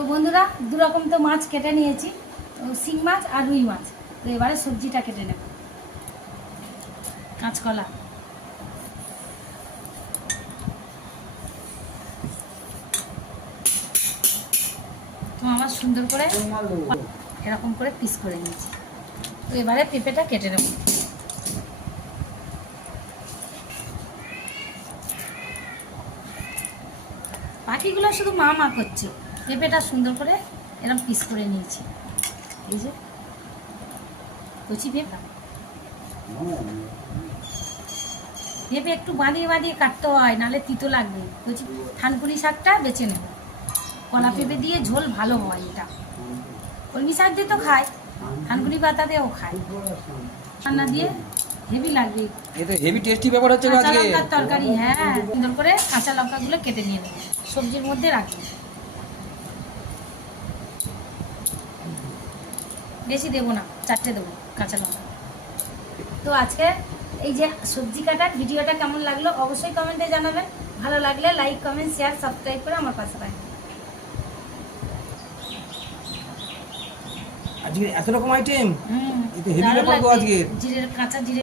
তো বন্ধুরা দু রকম তো মাছ কেটে নিয়েছি। শিং মাছ আর রুই মাছ। তো এবারে সবজিটা কেটে নেব। কাঁচকলা। তো আমার সুন্দর করে এরকম করে পিস করে নিয়েছি। তো এবারে পেঁপেটা কেটে নেব। পাখিগুলো শুধু মা মা করছে। পেঁপেটা সুন্দর করে এরকম পিস করে নিয়েছি। এই যে কচি পেঁপা। পেঁপে একটু বাঁধিয়ে বাঁধিয়ে কাটতে হয় নালে তিতো লাগবে। কচি থানকুনি শাকটা বেছে নেব। কলা পেঁপে দিয়ে ঝোল ভালো হয় এটা। কলমি শাক দিয়ে তো খায় থানকুনি পাতা দিয়েও খায়। রান্না দিয়ে হেভি লাগবে। এটা হেভি টেস্টি ব্যাপার হচ্ছে আজকে। তরকারি হ্যাঁ। সুন্দর করে কাঁচা লঙ্কাগুলো কেটে নিয়ে নেব। সবজির মধ্যে রাখি বেশি দেবো না চারটে দেবো কাঁচা লঙ্কা। তো আজকে এই যে সবজি কাটার ভিডিওটা কেমন লাগল অবশ্যই কমেন্টে জানাবেন। ভালো লাগলে লাইক কমেন্ট শেয়ার সাবস্ক্রাইব করে আমার পাশে পাই আজকে এত রকম আইটেম হুম এটা হেভি ব্যাপার গো আজকে। জিরের কাঁচা জিরে